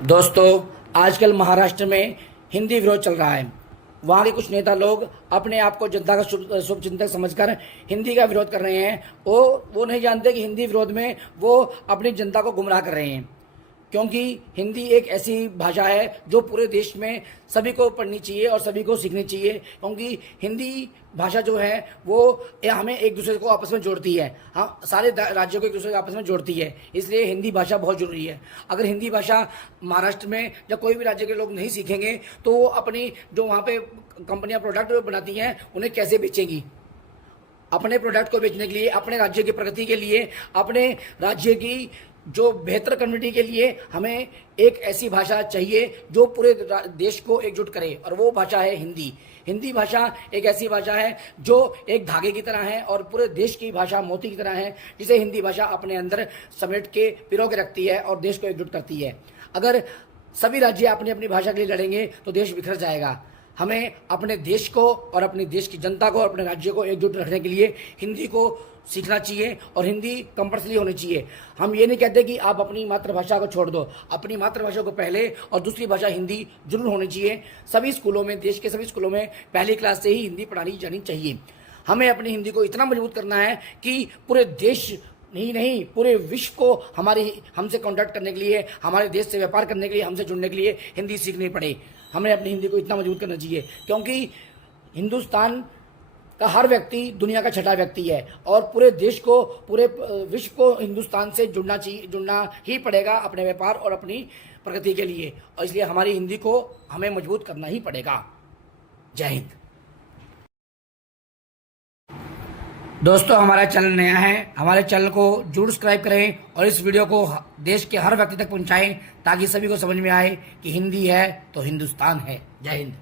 दोस्तों, आजकल महाराष्ट्र में हिंदी विरोध चल रहा है। वहाँ के कुछ नेता लोग अपने आप को जनता का शुभचिंतक समझकर हिंदी का विरोध कर रहे हैं। वो नहीं जानते कि हिंदी विरोध में वो अपनी जनता को गुमराह कर रहे हैं, क्योंकि हिंदी एक ऐसी भाषा है जो पूरे देश में सभी को पढ़नी चाहिए और सभी को सीखनी चाहिए, क्योंकि हिंदी भाषा जो है वो हमें एक दूसरे को आपस में जोड़ती है। हाँ, सारे राज्यों को एक दूसरे को आपस में जोड़ती है, इसलिए हिंदी भाषा बहुत ज़रूरी है। अगर हिंदी भाषा महाराष्ट्र में या कोई भी राज्य के लोग नहीं सीखेंगे तो वो अपनी जो वहाँ पे कंपनियाँ प्रोडक्ट बनाती हैं उन्हें कैसे बेचेंगी। अपने प्रोडक्ट को बेचने के लिए, अपने राज्य की प्रगति के लिए, अपने राज्य की जो बेहतर कम्युनिटी के लिए हमें एक ऐसी भाषा चाहिए जो पूरे देश को एकजुट करे, और वो भाषा है हिंदी। हिंदी भाषा एक ऐसी भाषा है जो एक धागे की तरह है और पूरे देश की भाषा मोती की तरह है, जिसे हिंदी भाषा अपने अंदर समेट के पिरो के रखती है और देश को एकजुट करती है। अगर सभी राज्य अपनी अपनी भाषा के लिए लड़ेंगे तो देश बिखर जाएगा। हमें अपने देश को और अपने देश की जनता को और अपने राज्य को एकजुट रखने के लिए हिंदी को सीखना चाहिए और हिंदी कंपल्सरी होनी चाहिए। हम ये नहीं कहते कि आप अपनी मातृभाषा को छोड़ दो, अपनी मातृभाषा को पहले और दूसरी भाषा हिंदी जरूर होनी चाहिए। सभी स्कूलों में, देश के सभी स्कूलों में पहली क्लास से ही हिंदी पढ़ाई जानी चाहिए। हमें अपनी हिंदी को इतना मजबूत करना है कि पूरे देश नहीं पूरे विश्व को हमसे कॉन्टैक्ट करने के लिए, हमारे देश से व्यापार करने के लिए, हमसे जुड़ने के लिए हिंदी सीखनी पड़े। हमें अपनी हिंदी को इतना मजबूत करना चाहिए, क्योंकि हिंदुस्तान का हर व्यक्ति दुनिया का छठा व्यक्ति है और पूरे देश को, पूरे विश्व को हिंदुस्तान से जुड़ना ही पड़ेगा अपने व्यापार और अपनी प्रगति के लिए, और इसलिए हमारी हिंदी को हमें मजबूत करना ही पड़ेगा। जय हिंद। दोस्तों, हमारा चैनल नया है, हमारे चैनल को जरूर सब्सक्राइब करें और इस वीडियो को देश के हर व्यक्ति तक पहुंचाएं, ताकि सभी को समझ में आए कि हिंदी है तो हिंदुस्तान है। जय हिंद।